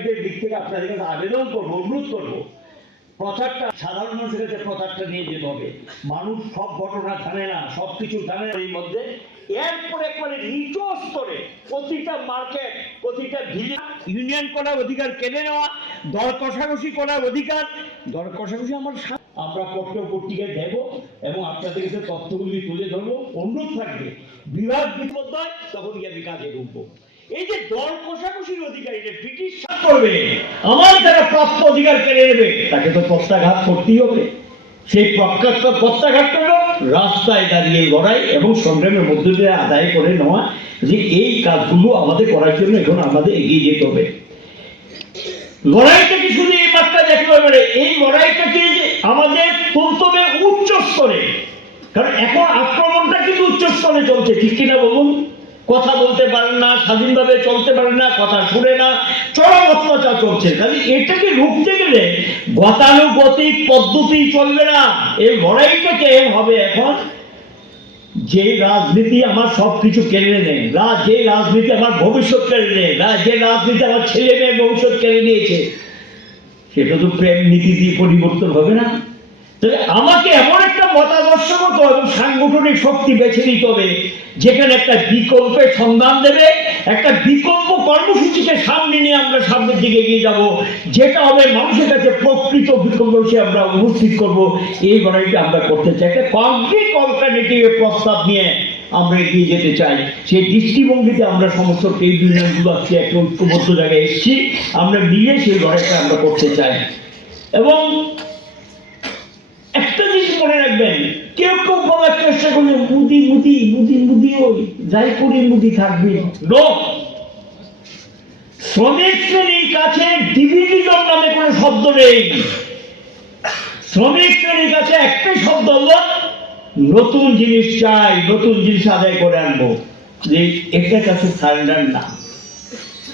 অধিকারদের দিক থেকে আপনাদের কাছে আবেদন করবো, অনুরোধ করবো, প্রচারটা সাধারণ মানুষের কাছে প্রচারটা নিয়ে যেতে হবে। মানুষ সব ঘটনা জানে না, সবকিছু জানে না। এই মধ্যে এরপরে একবারে নিচু স্তরে প্রতিটা মার্কেট, প্রতিটা ভিলেজ ইউনিয়ন করার অধিকার কেড়ে নেওয়া, দর কষাকষি করার অধিকার, দর কষাকষি আমরা পত্রিকায় দেব এবং আপনাদের কাছে তথ্যগুলি তুলে ধরবো। অনুরোধ থাকবে বিভাগ বিপদ হয় তখন গিয়ে আমি কাজে ঢুকবো। এই যে দর কষাকষির অধিকার, এটা ব্রিটিশ করবে, আমার যারা প্রাপ্ত অধিকার কেড়ে নেবে তাকে তো প্রত্যাঘাত করতেই হবে। সেই প্রত্যাঘাত করলো রাস্তায় দাঁড়িয়ে লড়াই এবং সংগ্রামের মধ্য দিয়ে আদায় করে নেওয়া, যে এই কাজগুলো আমাদের করার জন্য এখন আমাদের এগিয়ে যেতে হবে। লড়াইটাকে শুধু এই মাত্রা দেখতে হবে, এই লড়াইটাকে আমাদের তুলতে হবে উচ্চ স্তরে। কারণ এখন আক্রমণটা কিন্তু উচ্চ স্তরে চলছে, ঠিক কিনা বলুন? কথা বলতে পারেন না, স্বাধীনভাবে চলতে পারেন না, কথা শুনে না, চরম অত্যাচার চলছে। কাজে এটাকে রুখতে গেলে গতানুগতিক পদ্ধতি চলবে না। এই লড়াইটাকে হবে এখন যে রাজনীতি আমার সবকিছু কেড়ে নেয়, যে রাজনীতি আমার ভবিষ্যৎ কেড়ে নেয়, যে রাজনীতি আমার ছেলে মেয়ের ভবিষ্যৎ কেড়ে নিয়েছে, সেটা তো প্রেম নীতি দিয়ে পরিবর্তন হবে না। তাহলে আমাকে এমন একটা মতাদর্শগত এবং সাংগঠনিক শক্তি বেছে নিতে হবে যেখানে একটা বিকল্পের সন্ধান দেবে, একটা বিকল্প কর্মসূচিকে সামনে নিয়ে আমরা সামনের দিকে এগিয়ে যাব, যেটা হবে মানুষের কাছে প্রকৃত বিকল্প হিসেবে আমরা উপস্থিত করব। এই লড়াইটা আমরা করতে চাই, একটা কংক্রিট অল্টারনেটিভের প্রস্তাব নিয়ে আমরা এগিয়ে যেতে চাই। সেই দৃষ্টিভঙ্গিতে আমরা সমস্ত ট্রেড ইউনিয়নগুলো আজকে একটা ঐক্যবদ্ধ জায়গায় এসেছি, আমরা মিলে সেই লড়াইটা আমরা করতে চাই। এবং একটা জিনিস মনে রাখবেন, কেউ কেউ বলার চেষ্টা করলে মুদি মুদি মুদি মুদি ওই যাই করি মুদি থাকবে। শ্রমিক শ্রেণীর কাছে ডিভিডিজম নামে কোনো শব্দ নেই। শ্রমিক শ্রেণীর কাছে একটাই শব্দ হলো নতুন জিনিস চাই, নতুন জিনিস আদায় করে আনবো। যে এটার কাছে সারেন্ডার না,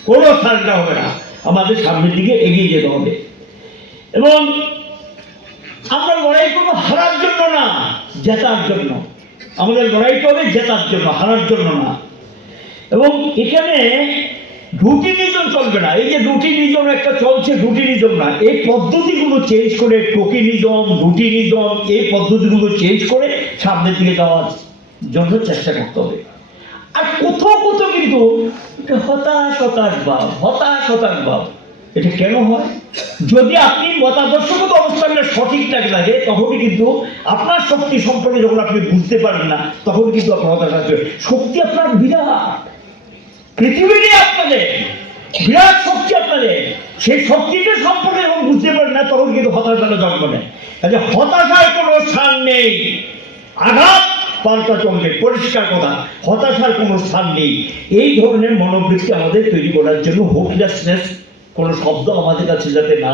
কোনো সারেন্ডার হবে না, আমাদের সামনের দিকে এগিয়ে যেতে হবে। এবং আমরা লড়াই করবো হারার জন্য না, জেতার জন্য। আমাদের লড়াইটা হবে জেতার জন্য, হারার জন্য না। এবং এখানে রুটিনিজম চলবে না। এই যে রুটিনিজম একটা চলছে, রুটিনিজম না, এই পদ্ধতিগুলো চেঞ্জ করে টোকেনিজম, রুটিনিজম, এই পদ্ধতিগুলো চেঞ্জ করে সামনের দিকে যাওয়ার জন্য চেষ্টা করতে হবে। আর কোথাও কোথাও কিন্তু হতাশ ভাব। এটা কেন হয়? যদি আপনি মতাদর্শগত অবস্থানটা সঠিক লাগে, তখনই কিন্তু আপনার শক্তি সম্পর্কে যখন আপনি বুঝতে পারেন না, তখন কিন্তু আপনার হতাশ আসবে। শক্তি আপনার বিরাট, পৃথিবীরই আপনাদের বিরাট শক্তি আপনাদের, সেই শক্তিটা সম্পর্কে যখন বুঝতে পারেন না, তখন কিন্তু হতাশাটা জন্ম নেয়। কাজে হতাশার কোনো স্থান নেই, আঘাত পাল্টা চলবে, পরিষ্কার কথা, হতাশার কোনো স্থান নেই। এই ধরনের মনোবৃত্তি আমাদের তৈরি করার জন্য হোপলেসনেস কোনো শব্দ আমাদের কাছে যাতে না